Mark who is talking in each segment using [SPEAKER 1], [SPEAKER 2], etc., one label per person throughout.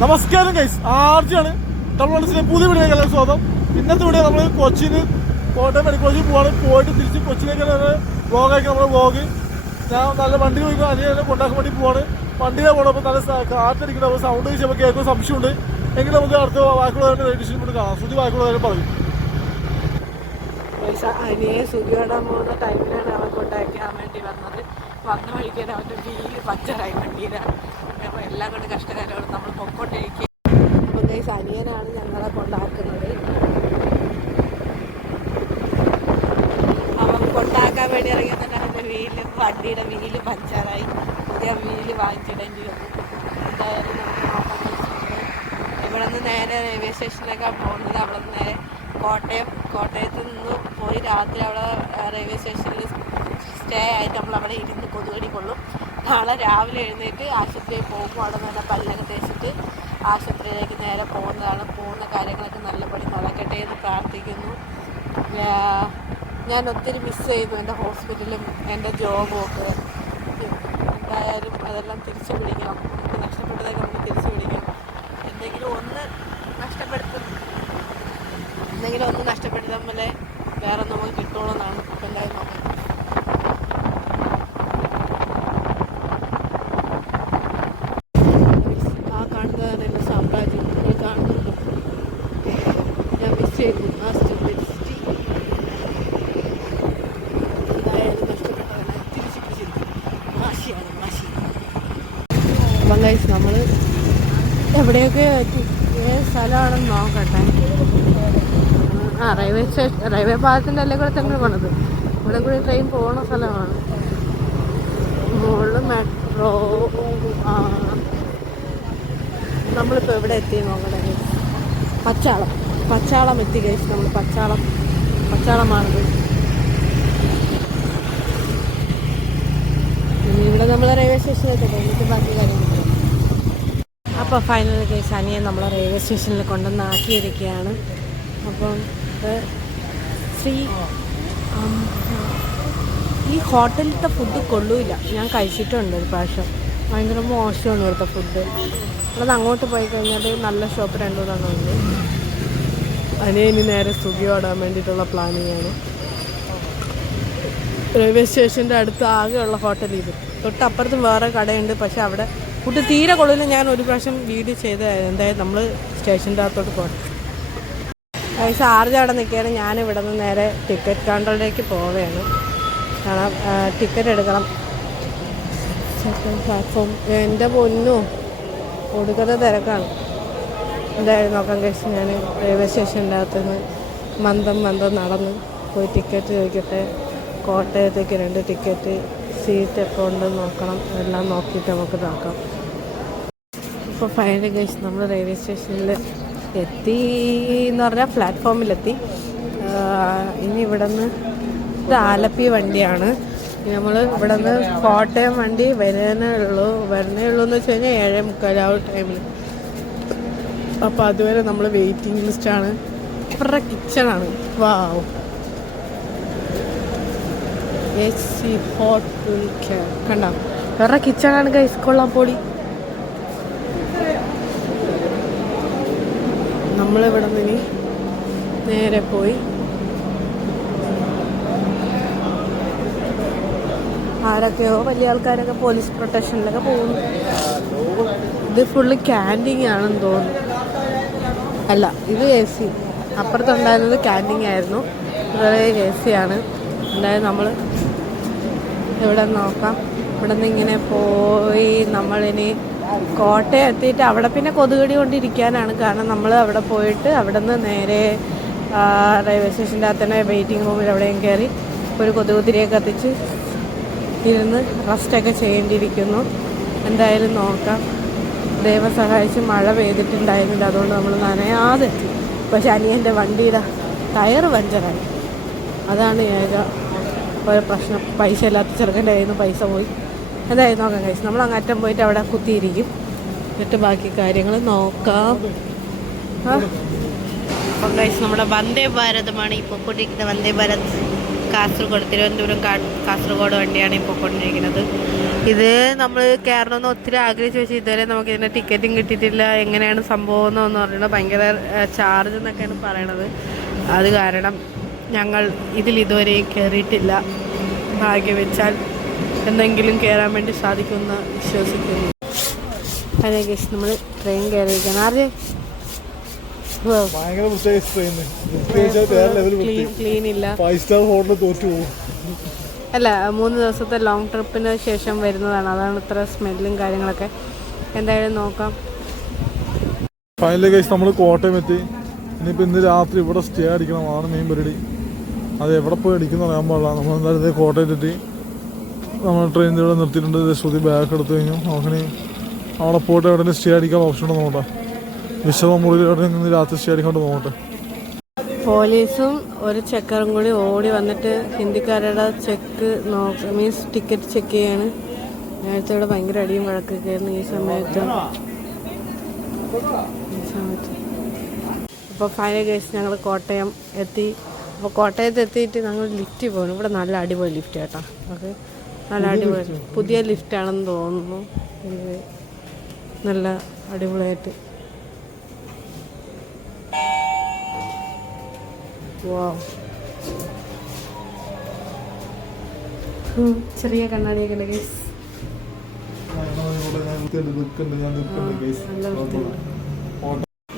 [SPEAKER 1] നമസ്കാരം ഗൈസ് ആർജിയാണ്. തമിഴ്നാട്ടിലെ പുതിയ വീഡിയോ സ്വാഗതം. ഇന്നത്തെ വീഡിയോ നമ്മൾ കൊച്ചിന് കോട്ടയം മെഡിക്കൽ കോളേജിൽ പോവാണ്. പോയിട്ട് തിരിച്ച് കൊച്ചിലേക്ക് വ്ളോഗാക്കി നമ്മൾ വ്ളോഗ് ഞാൻ നല്ല വണ്ടി പോയി അനിയനെ കൊണ്ടാക്കാൻ വേണ്ടി പോവാണ്. വണ്ടിയിലെ പോകണം അപ്പോൾ നല്ല കാറ്റടിക്കണം അപ്പോൾ സൗണ്ട് വെച്ചപ്പോൾ കേൾക്കുന്ന സംശയമുണ്ട്. എങ്കിൽ നമുക്ക് അടുത്ത വാക്കുള്ള റേഡിഷൻ കൊണ്ട് കാണാം. ശ്രുതി വാക്കുള്ള പറയും.
[SPEAKER 2] അനിയെ സുഖിയോടാൻ പോകുന്ന ടൈമിലാണ് അവൻ കൊണ്ടാക്കാൻ വേണ്ടി വന്നത്. വന്ന വഴിക്കാൻ അവന്റെ വീൽ പഞ്ചറായി വണ്ടിയിലാണ്. അപ്പോൾ എല്ലാം കൊണ്ട് കഷ്ടകാലങ്ങളും നമ്മൾ പൊക്കോണ്ടിരിക്കുക. അപ്പോൾ ഗൈസ് അനിയനാണ് ഞങ്ങളെ കൊണ്ടാക്കുന്നത്. അപ്പം കൊണ്ടാക്കാൻ വേണ്ടി ഇറങ്ങിയതിന്റെ അവന്റെ വീൽ വണ്ടിയുടെ വീൽ പഞ്ചറായി. പുതിയ വീൽ വാങ്ങിച്ചിടേണ്ടി വന്നു. എന്തായാലും. ഇവിടെ നിന്ന് നേരെ റെയിൽവേ സ്റ്റേഷനിലേക്കാണ് പോകുന്നത്. അവിടെ നിന്ന് നേരെ കോട്ടയം കോട്ടയത്ത് നിന്ന് പോയി രാത്രി അവിടെ റെയിൽവേ സ്റ്റേഷനിൽ സ്റ്റേ ആയിട്ട് നമ്മൾ അവിടെ ഇരുന്ന് കൊതുകടി കൊള്ളും. നാളെ രാവിലെ എഴുന്നേറ്റ് ആശുപത്രിയിൽ പോകുമ്പോൾ അവിടെ നല്ല പല്ലൊക്കെ തേച്ചിട്ട് ആശുപത്രിയിലേക്ക് നേരെ പോകുന്നതാണ്. പോകുന്ന കാര്യങ്ങളൊക്കെ നല്ലപടി നടക്കട്ടെ എന്ന് പ്രാർത്ഥിക്കുന്നു. ഞാൻ ഒത്തിരി മിസ് ചെയ്യുന്നു എന്റെ ഹോസ്പിറ്റലും എന്റെ ജോബും ഒക്കെ. എന്തായാലും അതെല്ലാം തിരിച്ചു പിടിക്കണം നമുക്ക് നഷ്ടപ്പെട്ടതൊക്കെ നമുക്ക് തിരിച്ചു പിടിക്കണം എന്തെങ്കിലും ഒന്ന് നഷ്ടപ്പെടുത്തും. എന്തെങ്കിലും ഒന്ന് നഷ്ടപ്പെടുത്താൻ പോലെ വേറെ നമുക്ക് കിട്ടുള്ളൂ എന്നാണ് അപ്പം എന്തായാലും നോക്കാം ആ കാണുന്നതാണ് എന്റെ സാമ്രാജ്യം നിങ്ങൾ കാണുന്നുണ്ടോ ഞാൻ മിസ് ചെയ്തു ആ stupid city. എന്തായാലും നഷ്ടപ്പെട്ടതാണ് തിരിച്ചു പിടിച്ചിരിക്കും വാശിയാണ് വാശി അപ്പം കഴിച്ച് നമ്മൾ എത്തി ഏത് സ്ഥലമാണെന്ന് നോക്കട്ടെ. ആ റെയിൽവേ സ്റ്റേഷൻ റെയിൽവേ പാലത്തിന്റെ അല്ലേ കൂടെ തന്നെ പോണത് ഇവിടെ കൂടി ട്രെയിൻ പോകുന്ന സ്ഥലമാണ്. മുകളിൽ മെട്രോ ആ. നമ്മളിപ്പോൾ എവിടെ എത്തി നോക്കട്ടെ. പച്ചാളം. പച്ചാളം എത്തി കഴിച്ച് നമ്മൾ പച്ചാളം പച്ചാളമാണിത്. ഇവിടെ നമ്മൾ റെയിൽവേ സ്റ്റേഷനിലെത്തട്ടെ എന്നിട്ട് ബാക്കി കാര്യങ്ങൾ അപ്പോൾ ഫൈനൽ കേസ് അനിയെ നമ്മൾ റെയിൽവേ സ്റ്റേഷനിൽ കൊണ്ടുവന്ന് ആക്കിയിരിക്കുകയാണ് അപ്പം ശ്രീ ഈ ഹോട്ടലിലത്തെ ഫുഡ് കൊള്ളൂല. ഞാൻ കഴിച്ചിട്ടുണ്ട് ഒരു പ്രാവശ്യം. ഭയങ്കര മോശമാണ് ഇവിടുത്തെ ഫുഡ് അത് അങ്ങോട്ട് പോയി കഴിഞ്ഞാൽ നല്ല ഷോപ്പ് രണ്ടു മൂന്നെണ്ണം ഉണ്ട്. അനിയെ ഇനി നേരെ സുഖി ഓടാൻ വേണ്ടിയിട്ടുള്ള പ്ലാനിങ് ആണ് റെയിൽവേ സ്റ്റേഷന്റെ അടുത്ത് ആകെയുള്ള ഹോട്ടൽ ഇത്. തൊട്ടപ്പുറത്തും വേറെ കടയുണ്ട് പക്ഷെ അവിടെ ഫുഡ് തീരെ കൊള്ളില്ല. ഞാൻ ഒരു പ്രാവശ്യം വീഡിയോ ചെയ്ത എന്തായാലും നമ്മൾ സ്റ്റേഷന്റെ അകത്തോട്ട് പോകണം പൈസ അവിടെ നിൽക്കുകയാണ്. ഞാൻ ഇവിടെ നിന്ന് നേരെ ടിക്കറ്റ് കൗണ്ടറിലേക്ക് പോവുകയാണ്. കാരണം ടിക്കറ്റ് എടുക്കണം. Second platform. എന്റെ പൊന്നും കൊടുക്കുന്ന തിരക്കാണ്. എന്തായാലും നോക്കാൻ കഴിച്ച് ഞാൻ റെയിൽവേ സ്റ്റേഷന്റെ അകത്തുനിന്ന് മന്ദം മന്ദം നടന്ന് പോയി ടിക്കറ്റ് ചോദിക്കട്ടെ. കോട്ടയത്തേക്ക് രണ്ട് ടിക്കറ്റ് സീറ്റ് എപ്പോൾ ഉണ്ടെന്ന് നോക്കണം. എല്ലാം നോക്കിയിട്ട് നമുക്ക് നോക്കാം. ഇപ്പോൾ ഫൈനൽ കഴിച്ച് നമ്മൾ റെയിൽവേ സ്റ്റേഷനിൽ എത്തി എന്ന് പറഞ്ഞാൽ പ്ലാറ്റ്ഫോമിലെത്തി ഇനി ഇവിടെ നിന്ന് ഇത് ആലപ്പി വണ്ടിയാണ്. നമ്മൾ ഇവിടെ നിന്ന് കോട്ടയം വണ്ടി വരുന്നേ ഉള്ളൂ. വരുന്നേ ഉള്ളൂ എന്ന് വെച്ച് കഴിഞ്ഞാൽ ഏഴേ ഒരു ടൈമിൽ അപ്പോൾ അതുവരെ നമ്മൾ വെയിറ്റിംഗ് ലിസ്റ്റാണ് ഇവരുടെ കിച്ചണാണ് വാവ് എസ് സി ഹോട്ടൽ കണ്ട? ഇവരുടെ കിച്ചണാണ് ഗൈസ് കൊള്ളാം നമ്മളിവിടെ നിന്ന് ഇനി നേരെ പോയി. ആരൊക്കെയോ വലിയ ആൾക്കാരൊക്കെ പോലീസ് പ്രൊട്ടക്ഷനിലൊക്കെ പോകുന്നു. ഇത് ഫുള്ള് ക്യാന്റീൻ ആണെന്ന് തോന്നുന്നു. അല്ല ഇത് എ സി. അപ്പുറത്തുണ്ടായിരുന്നത് ക്യാന്റീൻ ആയിരുന്നു. ഇവിടെ എ സി ആണ്. അതായത് നമ്മൾ ഇവിടെ നോക്കാം. ഇവിടെ നിന്ന് ഇങ്ങനെ പോയി നമ്മളിനി കോട്ടയം എത്തിയിട്ട് അവിടെ പിന്നെ കൊതുകടി കൊണ്ടിരിക്കാനാണ് കാരണം നമ്മൾ അവിടെ പോയിട്ട് അവിടെ നിന്ന് നേരെ റെയിൽവേ സ്റ്റേഷന്റെ അകത്ത് തന്നെ വെയിറ്റിംഗ് റൂമിൽ എവിടെയും കയറി ഒരു കൊതുകുതിരിയെ കത്തിച്ച് ഇരുന്ന് റെസ്റ്റൊക്കെ ചെയ്യേണ്ടിയിരിക്കുന്നു. എന്തായാലും നോക്കാം. ദൈവം സഹായിച്ച് മഴ പെയ്തിട്ടുണ്ടായിരുന്നില്ല. അതുകൊണ്ട് നമ്മൾ നനയാതെ പക്ഷെ അനിയന്റെ വണ്ടിയുടെ ടയർ പഞ്ചറായി. അതാണ് ഏക ഒരു പ്രശ്നം. പൈസ ഇല്ലാത്ത ചെറുക്കന്റെ കയ്യിൽ നിന്ന് പൈസ പോയി. എന്തായാലും നോക്കാം കഴിച്ചു നമ്മൾ അങ്ങറ്റം പോയിട്ട് അവിടെ കുത്തിയിരിക്കും. എന്നിട്ട് ബാക്കി കാര്യങ്ങൾ നോക്കാം. അപ്പം കഴിച്ച് നമ്മുടെ വന്ദേ ഭാരതമാണ് ഈ പൊക്കൊണ്ടിരിക്കുന്ന വന്ദേ ഭാരത് കാസർഗോഡ് തിരുവനന്തപുരം കാസർഗോഡ് വണ്ടിയാണ് ഇപ്പോൾ കൊണ്ടിരിക്കുന്നത് ഇത് നമ്മൾ കയറണമെന്ന് ഒത്തിരി ആഗ്രഹിച്ചു വെച്ചാൽ ഇതുവരെ നമുക്ക് ഇതിന്റെ ടിക്കറ്റും കിട്ടിയിട്ടില്ല. എങ്ങനെയാണ് സംഭവം എന്നൊന്ന് പറയുന്നത് ഭയങ്കര ചാർജ് എന്നൊക്കെയാണ് പറയണത്. അത് കാരണം ഞങ്ങൾ ഇതിൽ ഇതുവരെ കയറിയിട്ടില്ല. ഭാഗ്യം വെച്ചാൽ എന്തെങ്കിലും കയറാൻ വേണ്ടി സാധിക്കുമെന്ന് വിശ്വസിക്കുന്നു. അതെ കേസ് നമ്മൾ ട്രെയിൻ കയറിയിരിക്കണം
[SPEAKER 1] ആരെ?
[SPEAKER 2] അല്ല മൂന്ന് ദിവസത്തെ ലോങ് ട്രിപ്പിന് ശേഷം വരുന്നതാണ്. അതാണ് ഇത്ര സ്മെല്ലും കാര്യങ്ങളൊക്കെ. എന്തായാലും നോക്കാം.
[SPEAKER 1] ഫൈനലി കഴിച്ച് നമ്മൾ കോട്ടയം എത്തി. ഇനിയിപ്പോൾ ഇന്ന് രാത്രി ഇവിടെ സ്റ്റേ അടിക്കണം ആണ് മെയിൻ പരിപാടി. അത് എവിടെ പോയി അടിക്കുന്ന അറിയാൻ പാടില്ല. നമ്മൾ എന്തായാലും കോട്ടയത്തെത്തി നമ്മൾ ട്രെയിനിൽ ഇവിടെ നിർത്തിയിട്ടുണ്ട്. ശ്രുതി ബാഗ് എടുത്തു കഴിഞ്ഞു. അങ്ങനെ അവിടെ പോയിട്ട് എവിടെ സ്റ്റേ അടിക്കാൻ ഓപ്ഷൻ ഉണ്ടോ നോക്കട്ടെ. വിശദമുറിയിൽ എവിടെ നിന്ന് രാത്രി സ്റ്റേ അടിക്കാണ്ട് നോക്കട്ടെ.
[SPEAKER 2] പോലീസും ഒരു ചെക്കറും കൂടി ഓടി വന്നിട്ട് ഹിന്ദിക്കാരുടെ ചെക്ക് നോക്ക മീൻസ് ടിക്കറ്റ് ചെക്ക് ചെയ്യാണ്. നേരത്തെ ഇവിടെ ഭയങ്കര അടിയും വഴക്കൊക്കെ ആയിരുന്നു ഈ സമയത്ത്. അപ്പോൾ ഫൈനൽ കേസ് ഞങ്ങൾ കോട്ടയം എത്തി. അപ്പോൾ കോട്ടയത്ത് എത്തിയിട്ട് ഞങ്ങൾ ലിഫ്റ്റ് പോകണം ഇവിടെ നല്ല അടിപൊളി ലിഫ്റ്റ് കേട്ടോ. നമുക്ക് നല്ല അടിപൊളി. പുതിയ ലിഫ്റ്റാണെന്ന് തോന്നുന്നു. നല്ല അടിപൊളിയായിട്ട്. ചെറിയ കണ്ണാടിയൊക്കെ ഉണ്ട്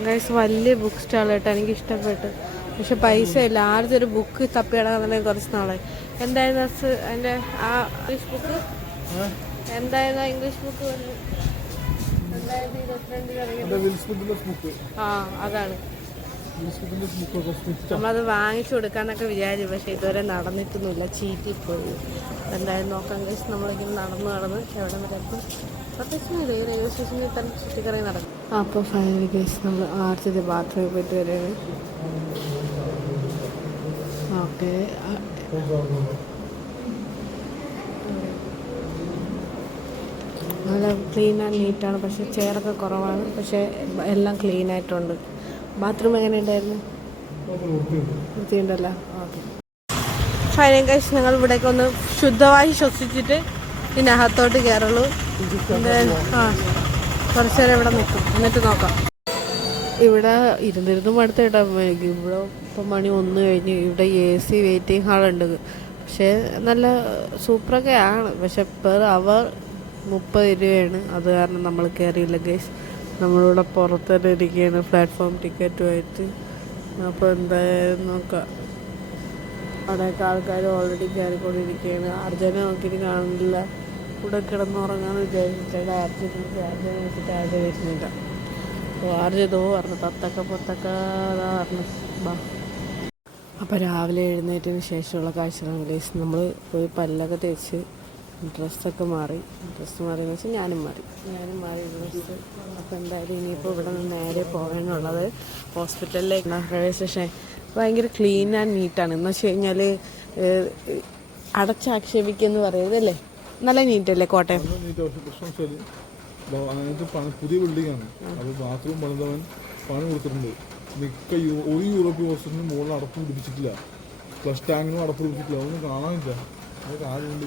[SPEAKER 2] ഗൈസ് വലിയ ബുക്ക് സ്റ്റാൾ കേട്ടോ എനിക്ക് ഇഷ്ടപ്പെട്ടു പക്ഷെ പൈസ ഇല്ല ആദ്യത്തെ ഒരു ബുക്ക് തപ്പി കിടക്കുന്നുണ്ടെങ്കിൽ കുറച്ച് നാളായി. എന്തായിരുന്നു അസ് എന്റെ ആ ഇംഗ്ലീഷ് ബുക്ക് എന്തായിരുന്നു ആ ഇംഗ്ലീഷ് ബുക്ക് ആ അതാണ്. നമ്മളത് വാങ്ങിച്ചു കൊടുക്കാന്നൊക്കെ വിചാരിച്ചു പക്ഷെ ഇതുവരെ നടന്നിട്ടൊന്നുമില്ല. ചീറ്റിപ്പോയി. എന്തായാലും നോക്കാം കഴിച്ച് നമ്മളിങ്ങനെ നടന്ന് നടന്ന് എവിടെ വരെ എത്തും. പ്രത്യേകിച്ച് ഈ റെയിൽവേ സ്റ്റേഷനിൽ തന്നെ ചുറ്റിക്കറി നടക്കും. അപ്പോൾ ഫൈനലി കേസ് നമ്മൾ ആർച്ചത്തെ ബാത്റൂമിൽ പോയിട്ട് വരുകയാണ്. ഓക്കെ നല്ല ക്ലീൻ ആൻഡ് നീറ്റാണ് പക്ഷേ ചെയറൊക്കെ കുറവാണ്. പക്ഷേ എല്ലാം ക്ലീൻ ആയിട്ടുണ്ട്. ബാത്റൂം എങ്ങനെ ഉണ്ടായിരുന്നു വൃത്തിയുണ്ടല്ലോ ഓക്കെ ഫൈനൽ കഴിച്ച് ഞങ്ങൾ ഇവിടേക്ക് ഒന്ന് ശുദ്ധമായി ശ്വസിച്ചിട്ട് പിന്നെ അകത്തോട്ട് കയറുള്ളൂ ആ കുറച്ചേരം ഇവിടെ നിൽക്കും. എന്നിട്ട് നോക്കാം. ഇവിടെ ഇരുന്നിരുന്ന് മടുത്ത കേട്ടോ ഇവിടെ ഇപ്പം മണി ഒന്ന് കഴിഞ്ഞ് ഇവിടെ എ സി വെയിറ്റിംഗ് ഹാളുണ്ട് പക്ഷേ നല്ല സൂപ്പറൊക്കെ ആണ്. പക്ഷെ പെർ അവർ മുപ്പത് രൂപയാണ്. അത് കാരണം നമ്മൾ കയറിയില്ല ഗൈസ്. നമ്മളിവിടെ പുറത്ത് തന്നെ ഇരിക്കുകയാണ് പ്ലാറ്റ്ഫോം ടിക്കറ്റുമായിട്ട് അപ്പോൾ എന്തായാലും നോക്കാം. അവിടെയൊക്കെ ആൾക്കാർ ഓൾറെഡി കയറിക്കൊണ്ടിരിക്കുകയാണ് അർജുനെ നോക്കിയിട്ട് കാണുന്നില്ല. ഇവിടെ കിടന്നുറങ്ങാന്ന് വിചാരിച്ചിട്ട് അർജുന അർജുന വെച്ചിട്ട് ആരുടെ വരുന്നില്ല ആർജതോ പറഞ്ഞു പത്തക്ക പൊത്തക്ക അതാ പറഞ്ഞു. ബാ. അപ്പോൾ രാവിലെ എഴുന്നേറ്റതിന് ശേഷമുള്ള കാഴ്ചകളാണ് ഗൈസ്. നമ്മൾ പോയി പല്ലൊക്കെ തേച്ച് ഡ്രസ്സൊക്കെ മാറി. ഡ്രസ്സ് മാറിയെന്ന് വെച്ചാൽ ഞാനും മാറി. ഞാനും മാറി ഡ്രസ്സ്. അപ്പോൾ എന്തായാലും ഇനിയിപ്പോൾ ഇവിടെ നിന്ന് നേരെ പോകാനുള്ളത് ഹോസ്പിറ്റലിലേക്ക്. റെയിൽവേ സ്റ്റേഷൻ ഭയങ്കര ക്ലീൻ ആൻഡ് നീറ്റാണ്. എന്ന് വെച്ച് കഴിഞ്ഞാൽ അടച്ചാക്ഷേപിക്കെന്ന് പറയുന്നത് അല്ലേ? നല്ല നീറ്റല്ലേ കോട്ടയം?
[SPEAKER 1] പുതിയ ബിൽഡിംഗ് ആണ് അത് ബാത്റൂം പണിതവൻ പണി കൊടുത്തിട്ടുണ്ട്. മിക്ക ഒരു യൂറോപ്യൻ ഹോസ്റ്റലിനും മുകളിൽ അടപ്പ് പിടിപ്പിച്ചിട്ടില്ല. ഫ്ലഷ് ടാങ്കിനും അടപ്പ് പിടിപ്പിച്ചിട്ടില്ല. അതൊന്നും കാണാനില്ല. അത്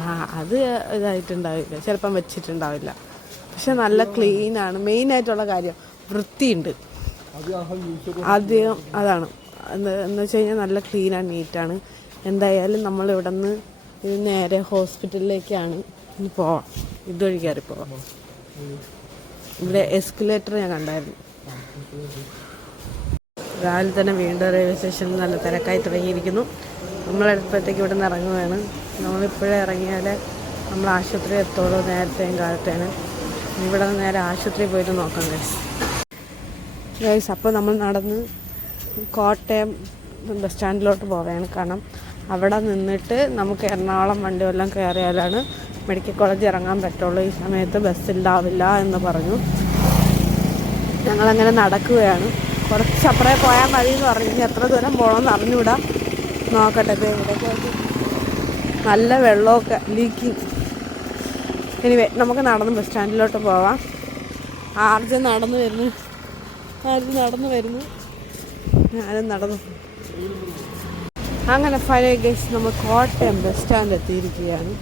[SPEAKER 2] ആ അത് ഇതായിട്ടുണ്ടാവില്ല. ചിലപ്പം വെച്ചിട്ടുണ്ടാവില്ല. പക്ഷെ നല്ല ക്ലീൻ ആണ്. മെയിൻ ആയിട്ടുള്ള കാര്യം വൃത്തിയുണ്ട്. ആദ്യം അതാണ്. എന്ന് വെച്ച് കഴിഞ്ഞാൽ നല്ല ക്ലീൻ ആൻഡ് നീറ്റാണ് എന്തായാലും നമ്മൾ ഇവിടെ നിന്ന് നേരെ ഹോസ്പിറ്റലിലേക്കാണ് ഇനി പോവാം. ഇതുവഴി കയറി പോവാം ഇവിടെ എസ്കലേറ്റർ ഞാൻ കണ്ടായിരുന്നു. രാവിലെ തന്നെ വീണ്ടും റെയിൽവേ സ്റ്റേഷനിൽ നല്ല തിരക്കായി തുടങ്ങിയിരിക്കുന്നു. നമ്മളെടുപ്പത്തേക്ക് ഇവിടെ നിന്ന് ഇറങ്ങുകയാണ്. നമ്മളിപ്പോഴേ ഇറങ്ങിയാൽ നമ്മൾ ആശുപത്രി എത്തോളൂ നേരത്തെയും കാലത്തേന് ഇവിടെ നിന്ന് നേരെ ആശുപത്രി പോയിട്ട് നോക്കാം ഗൈസ് ഗൈസ് അപ്പോൾ നമ്മൾ നടന്ന് കോട്ടയം ബസ് സ്റ്റാൻഡിലോട്ട് പോവുകയാണ്. കാരണം അവിടെ നിന്നിട്ട് നമുക്ക് എറണാകുളം വണ്ടി വല്ലതും കയറിയാലാണ് മെഡിക്കൽ കോളേജ് ഇറങ്ങാൻ പറ്റുള്ളൂ. ഈ സമയത്ത് ബസ് ഉണ്ടാവില്ല എന്ന് പറഞ്ഞു. ഞങ്ങളങ്ങനെ നടക്കുകയാണ്. കുറച്ചപ്പുറേ പോയാൽ മതി എന്ന് പറഞ്ഞു. ഇനി എത്ര ദൂരം പോകണമെന്ന് അറിഞ്ഞൂടാ. നോക്കട്ടെ ഇവിടേക്ക് നല്ല വെള്ളമൊക്കെ ലീക്കിങ് ഇനി നമുക്ക് നടന്ന് ബസ് സ്റ്റാൻഡിലോട്ട് പോവാം. ആർജ് നടന്നു വരുന്നു. ആർജ് നടന്നു വരുന്നു. ഞാനും നടന്നു. അങ്ങനെ ഫൈനൽ ഗൈസ് നമ്മൾ കോട്ടയം ബസ് സ്റ്റാൻഡ് എത്തിയിരിക്കുകയാണ്.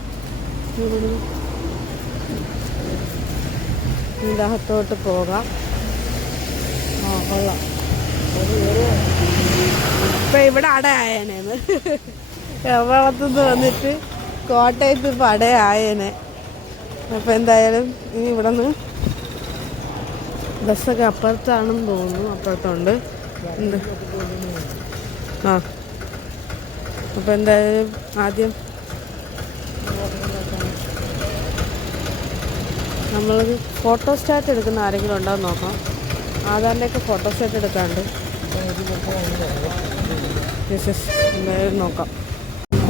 [SPEAKER 2] ഇതിന്റെ അകത്തോട്ട് പോകാം. ആ കൊള്ളാം. ഇപ്പം ഇവിടെ അടയായനേന്ന് എറണാകുളത്തുനിന്ന് വന്നിട്ട് കോട്ടയത്ത് ഇപ്പം അടയായനെ അപ്പം എന്തായാലും ഇനി ഇവിടെ നിന്ന് ബസ്സൊക്കെ അപ്പുറത്താണെന്ന് തോന്നുന്നു അപ്പുറത്തുണ്ട്. ആ. അപ്പം എന്തായാലും ആദ്യം നമ്മൾ ഫോട്ടോ സ്റ്റാറ്റ് എടുക്കുന്ന ആരെങ്കിലും ഉണ്ടോ നോക്കാം. ആധാറിന്റെയൊക്കെ ഫോട്ടോ സ്റ്റാറ്റ് എടുക്കാണ്ട് യെസ് എന്തായാലും നോക്കാം.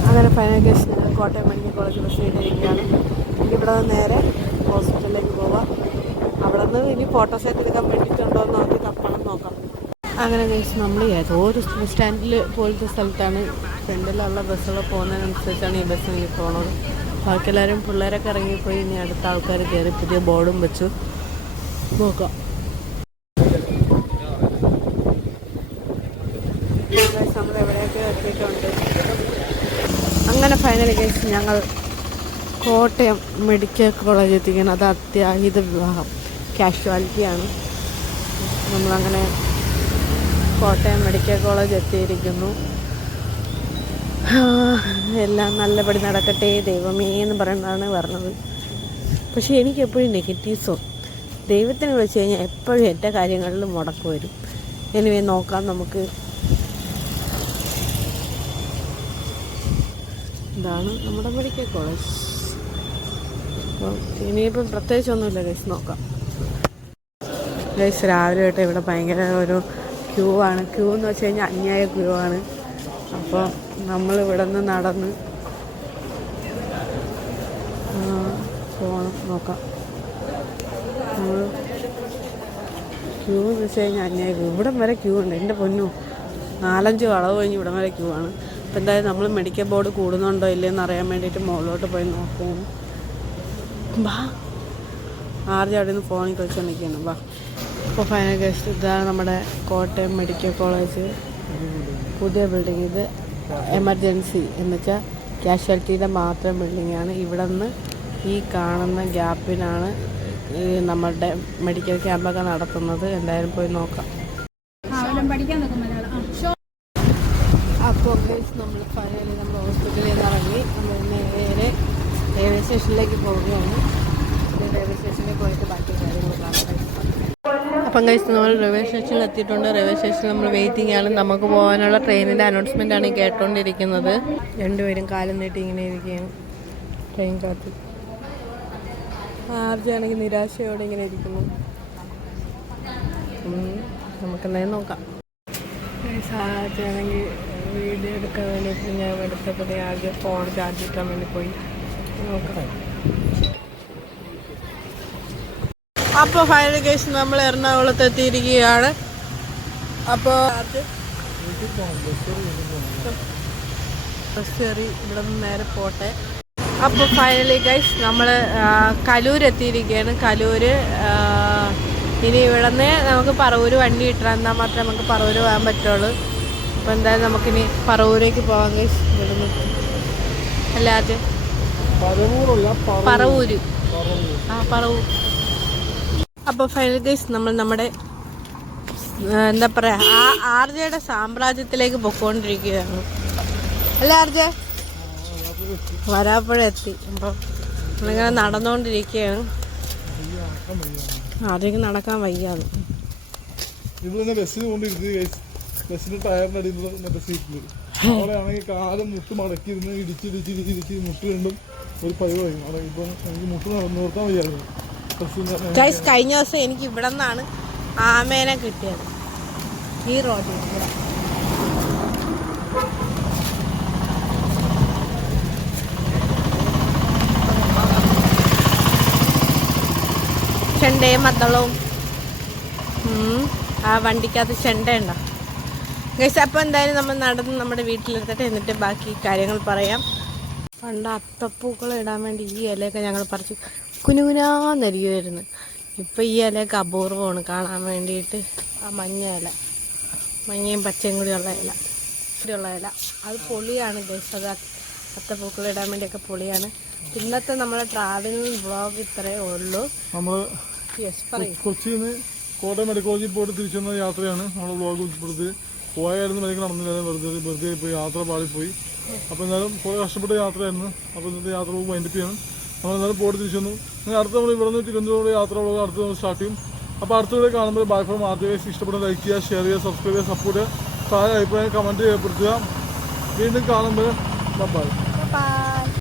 [SPEAKER 2] അങ്ങനെ final case Kottayam medical college bus ചെയ്തിരിക്കുകയാണ്. ഇവിടെ നിന്ന് നേരെ ഹോസ്പിറ്റലിലേക്ക് പോവാം. അവിടെ നിന്ന് ഇനി ഫോട്ടോ സെറ്റ് എടുക്കാൻ വേണ്ടിയിട്ടുണ്ടോ എന്ന് നോക്കി തപ്പണം നോക്കാം. അങ്ങനെ കേസ് നമ്മൾ ഏതോ ഒരു സ്റ്റാൻഡിൽ പോലത്തെ സ്ഥലത്താണ് ഫ്രണ്ടിലുള്ള ബസ്സുകൾ പോകുന്നതിനനുസരിച്ചാണ് ഈ ബസ് എനിക്ക് പോണത്. ബാക്കി എല്ലാവരും പിള്ളേരൊക്കെ ഇറങ്ങിപ്പോയി ഇനി അടുത്ത ആൾക്കാർ കയറി പുതിയ ബോർഡും വെച്ചു. നോക്കാം. നമ്മൾ എവിടെയൊക്കെ എത്തിയിട്ടുണ്ട്? അങ്ങനെ ഫൈനൽ കേസ് ഞങ്ങൾ കോട്ടയം മെഡിക്കൽ കോളേജ് എത്തിക്കണം അത് അത്യാഹിത വിവാഹം. കാഷ്വാലിറ്റിയാണ് നമ്മളങ്ങനെ കോട്ടയം മെഡിക്കൽ കോളേജ് എത്തിയിരിക്കുന്നു. എല്ലാം നല്ലപടി നടക്കട്ടെ ദൈവമേ എന്ന് പറയുന്നതാണ് പറഞ്ഞത്. പക്ഷേ എനിക്ക് എപ്പോഴും നെഗറ്റീവ്സോ ദൈവത്തിന് വിളിച്ചു കഴിഞ്ഞാൽ എപ്പോഴും എന്റെ കാര്യങ്ങളിൽ മുടക്ക് വരും. എനിവേ നോക്കാം നമുക്ക്. ഇതാണ് നമ്മുടെ മെഡിക്കൽ കോളേജ്. അപ്പം ഇനിയിപ്പം പ്രത്യേകിച്ചൊന്നുമില്ല ഗൈസ് നോക്കാം. ഗൈസ് രാവിലെ തൊട്ട് ഇവിടെ ഭയങ്കര ഒരു ക്യൂ ആണ്. ക്യൂ എന്ന് വെച്ച് കഴിഞ്ഞാൽ അന്യായ ക്യൂ ആണ്. അപ്പോൾ നമ്മൾ ഇവിടെ നിന്ന് നടന്ന് പോകണം നോക്കാം. നമ്മൾ ക്യൂ എന്ന് വെച്ച് കഴിഞ്ഞാൽ അന്യായിരിക്കും ഇവിടം വരെ ക്യൂ ഉണ്ട്. എന്റെ പൊന്നു നാലഞ്ച് വളവ് കഴിഞ്ഞ് ഇവിടം വരെ ക്യൂ ആണ്. അപ്പം എന്തായാലും നമ്മൾ മെഡിക്കൽ ബോർഡ് കൂടുന്നുണ്ടോ ഇല്ലയെന്ന് അറിയാൻ വേണ്ടിയിട്ട് മുകളിലോട്ട് പോയി നോക്കുകയാണ് ബാ ആർജ് അവിടെ നിന്ന് ഫോണിൽ കളിച്ചുകൊണ്ടിരിക്കുകയാണ് ബാ. അപ്പോൾ ഫൈനൽ ഗസ്റ്റ് ഇതാണ് നമ്മുടെ കോട്ടയം മെഡിക്കൽ കോളേജ്. പുതിയ ബിൽഡിംഗ് ഇത് എമർജൻസി എന്ന് വെച്ചാൽ കാഷ്വാലിറ്റിയുടെ മാത്രം ബിൽഡിങ്ങാണ്. ഇവിടെ നിന്ന് ഈ കാണുന്ന ഗ്യാപ്പിനാണ് നമ്മളുടെ മെഡിക്കൽ ക്യാമ്പൊക്കെ നടത്തുന്നത്. എന്തായാലും പോയി നോക്കാം. അപ്പോൾ നമ്മൾ ഫൈനലി നമ്മൾ ഹോസ്പിറ്റലിൽ നിന്ന് ഇറങ്ങി. നമ്മൾ നേരെ റെയിൽവേ സ്റ്റേഷനിലേക്ക് പോവുകയാണ്. റെയിൽവേ സ്റ്റേഷനിൽ പോയിട്ട് ബാക്കി കാര്യങ്ങൾ കാണാം. അപ്പം കഴിച്ച് നമ്മൾ റെയിൽവേ സ്റ്റേഷനിൽ എത്തിയിട്ടുണ്ട്. റെയിൽവേ സ്റ്റേഷനിൽ നമ്മൾ വെയിറ്റിംഗ് ആണ്. നമുക്ക് പോകാനുള്ള ട്രെയിനിന്റെ അനൗൺസ്മെന്റ് ആണ് കേട്ടുകൊണ്ടിരിക്കുന്നത് രണ്ടുപേരും കാലം നീട്ടി ഇങ്ങനെ ഇരിക്കുകയാണ്. ട്രെയിൻ കാത്ത്. ആർജയാണെങ്കിൽ നിരാശയോടെ ഇങ്ങനെ ഇരിക്കുന്നു. ഉം, നമുക്കെന്തായാലും നോക്കാം. ആണെങ്കിൽ വീഡിയോ എടുക്കാൻ വേണ്ടിയിട്ട് ഞാൻ എടുത്തപ്പോഴേ ആദ്യം ഫോൺ ചാർജ് ചെയ്യാൻ വേണ്ടി പോയി. നോക്കാം. അപ്പോൾ ഫൈനൽ കേസ് നമ്മൾ എറണാകുളത്ത് എത്തിയിരിക്കുകയാണ്. അപ്പോൾ അത് ബസ് കയറി ഇവിടെ നിന്ന് നേരെ പോട്ടെ. അപ്പോൾ ഫൈനലി ഗൈസ് നമ്മൾ കലൂർ എത്തിയിരിക്കുകയാണ്. കലൂർ ഇനി ഇവിടെ നിന്ന് നമുക്ക് പറവൂർ വണ്ടി കിട്ടണം. എന്നാൽ മാത്രമേ നമുക്ക് പറവൂർ പോകാൻ പറ്റുള്ളൂ. അപ്പോൾ എന്തായാലും നമുക്കിനി പറവൂരേക്ക് പോകാം ഗൈസ് ഇവിടെ നിന്ന്. അല്ലാതെ പറവൂർ ആ പറവൂർ അപ്പോൾ ഫൈനൽ ഗൈസ് നമ്മൾ നമ്മുടെ എന്താ പറയാ ആ ആർജയുടെ സാമ്രാജ്യത്തിലേക്ക് പൊക്കോണ്ടിരിക്കുകയാണ്. അല്ല ആർജ? വരാപ്പുഴ എത്തി അപ്പം നമ്മളിങ്ങനെ നടന്നുകൊണ്ടിരിക്കുകയാണ് ആദ്യം നടക്കാൻ വയ്യാന്ന്.
[SPEAKER 1] ടയറിന്റെ അടിയിൽ മറ്റേ സീറ്റിൽ അവിടെ ആണെങ്കിൽ കാലം മുട്ട് മടക്കിയിരുന്ന് ഇടിച്ചിടിച്ച് ഇടിച്ചിടിച്ച് മുട്ട് കണ്ടും ഒരു പൈവായി അവിടെ ഇപ്പം എനിക്ക് മുട്ട് നടന്നു നിർത്താൻ വയ്യായിരുന്നു.
[SPEAKER 2] ഗൈസ് കഴിഞ്ഞ ദിവസം എനിക്ക് ഇവിടെ നിന്നാണ് ആമേനെ കിട്ടിയത്. ഈ റോഡിൽ ചെണ്ടയും മദ്ദളവും. ആ വണ്ടിക്കകത്ത് ചെണ്ട ഉണ്ടോ ഗൈസ് അപ്പോൾ എന്തായാലും നമ്മൾ നടന്ന് നമ്മുടെ വീട്ടിലെടുത്തിട്ട് എന്നിട്ട് ബാക്കി കാര്യങ്ങൾ പറയാം. പണ്ട് അത്തപ്പൂക്കൾ ഇടാൻ വേണ്ടി ഈ ഇലയൊക്കെ ഞങ്ങൾ പറിച്ച് കുനുകുനാന്നരിക്കുമായിരുന്നു ഇപ്പം ഈ ഇലയൊക്കെ അപൂർവമാണ്. കാണാൻ വേണ്ടിയിട്ട് ആ മഞ്ഞ ഇല. മഞ്ഞയും പച്ചയും കൂടിയുള്ള ഇല. ഇവിടെയുള്ള ഇല. അത് പൊളിയാണ് ഗൈസ് അത് അത്തപ്പൂക്കൾ ഇടാൻ വേണ്ടിയൊക്കെ പൊളിയാണ്. ഇന്നത്തെ നമ്മളെ ട്രാവലിംഗ് ബ്ലോഗ് ഇത്രയേ ഉള്ളൂ.
[SPEAKER 1] നമ്മൾ
[SPEAKER 2] യെസ് പറയും.
[SPEAKER 1] കൊച്ചിയിൽ നിന്ന് കോട്ടയം മെഡിക്കൽ കോളേജിൽ പോയിട്ട് തിരിച്ചു വന്ന യാത്രയാണ് നമ്മുടെ വ്ളോഗ് ഉൾപ്പെടുത്തി. പോയായിരുന്നു മെഡിക്കൽ നടന്നില്ല. വെറുതെ വെറുതെ പോയി. യാത്ര പാളിപ്പോയി. അപ്പോൾ എന്നാലും കുറേ കഷ്ടപ്പെട്ട യാത്രയായിരുന്നു. അപ്പോൾ ഇന്നത്തെ യാത്ര വൈൻഡപ്പ് ചെയ്യണം. നമ്മൾ എന്നാലും പോട്ട് തിരിച്ചു വന്നു. അങ്ങനെ അടുത്ത നമ്മൾ ഇവിടെ നിന്ന് തിരുവനന്തപുരം യാത്ര ഉള്ളത് അടുത്ത് നമ്മൾ സ്റ്റാർട്ട് ചെയ്യും. അപ്പോൾ അടുത്ത വീഡിയോ കാണുമ്പോൾ ബൈ ഫ്രം ഇഷ്ടപ്പെടുന്ന ഇഷ്ടപ്പെട്ട ലൈക്ക് ചെയ്യുക ഷെയർ ചെയ്യുക സബ്സ്ക്രൈബ് ചെയ്യുക സപ്പോർട്ട് ചെയ്യുക. താഴെ അഭിപ്രായം കമന്റ് രേഖപ്പെടുത്തുക വീണ്ടും കാണുമ്പോൾ
[SPEAKER 2] ബൈ